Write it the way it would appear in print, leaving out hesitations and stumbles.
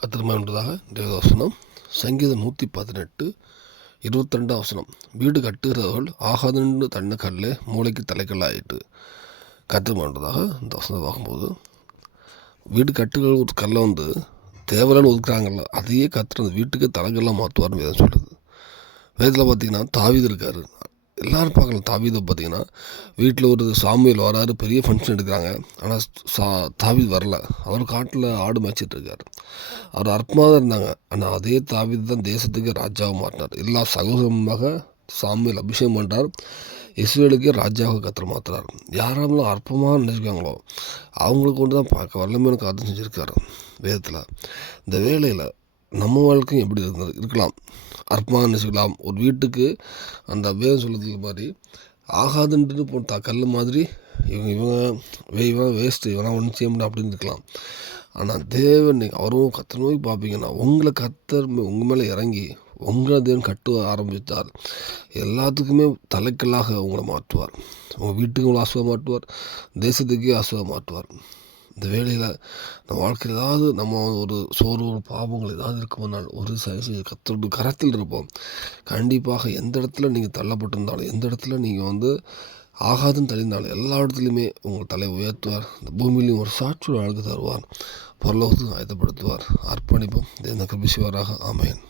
கத்திரமானதாக தேவதாசனம் சங்கீதம் 118 22 வீடு கட்டுகிறவர்கள் ஆகாதென்று தன்ன கல்லே மூளைக்கு தலைக்கல்லாயிட்டு. கத்திரமானதாக இந்த வசனம் பார்க்கும்போது வீடு கட்டுகிற ஒரு கல்லை தேவலான்னு ஒதுக்குறாங்கல்ல, அதையே கத்துற அந்த வீட்டுக்கு தலைகள்லாம் மாற்றுவார்னு வேதம் சொல்லுது. வேதத்தில் பார்த்திங்கன்னா தாவீது இருக்கார். எல்லோரும் பார்க்கலாம். தாவீதை பார்த்திங்கன்னா வீட்டில் ஒரு சாமுவேல் வராரு, பெரிய ஃபங்க்ஷன் எடுக்கிறாங்க. ஆனால் தாவீது வரல. அவர் காட்டில் ஆடு மேய்ச்சிட்டு இருக்கார். அவர் அற்பமாக தான் இருந்தாங்க. ஆனால் அதே தாவீது தான் தேசத்துக்கு ராஜாவை மாற்றினார். எல்லா சகோதரமாக சாமுவேல் அபிஷேகம் பண்ணுறார். இஸ்ரேலுக்கே ராஜாவை கத்திர மாற்றுறார். யாரெல்லாம் அற்பமாக நினைச்சுக்காங்களோ அவங்களுக்கு கொண்டு தான் பார்க்க வல்லமையான காத்து செஞ்சுருக்காரு வேதத்தில். இந்த வேலையில் நம்ம வாழ்க்கையும் எப்படி இருக்கலாம், அற்பமாக நினைச்சுக்கலாம். ஒரு வீட்டுக்கு அந்த வேதம் சொல்லுறது மாதிரி ஆகாதுன்ட்டு போட்ட கல் மாதிரி இவன் வேஸ்ட்டு, இவனா ஒன்றும் செய்ய முடியும் அப்படின்னு இருக்கலாம். ஆனால் தேவன் அவரும் கத்தர் நோக்கி பார்ப்பீங்கன்னா உங்களை கத்தர் உங்கள் மேலே இறங்கி உங்களை தேவன் கட்டு ஆரம்பித்தார். எல்லாத்துக்குமே தலைக்கல்லாக உங்களை மாற்றுவார். உங்கள் வீட்டுக்கு உங்களை ஆசுவாக மாட்டுவார், தேசத்துக்கே ஆசுவாக மாட்டுவார். இந்த வேலையில் நம்ம வாழ்க்கையில் ஏதாவது நம்ம ஒரு ஒரு பாவங்கள் ஏதாவது இருக்குமானால் ஒரு கத்தருடைய கரத்தில் இருப்போம். கண்டிப்பாக எந்த இடத்துல நீங்கள் தள்ளப்பட்டிருந்தாலும், எந்த இடத்துல நீங்கள் ஆகாதுன்னு தள்ளினாலும், எல்லா இடத்துலையுமே உங்கள் தலையை உயர்த்துவார். இந்த பூமியிலையும் ஒரு சாட்சியோட அழகு தருவார். பரலோகத்துக்கு ஆயத்தப்படுத்துவார். அர்ப்பணிப்போம். தேவனுக்கு பிசிவாராக. ஆமென்.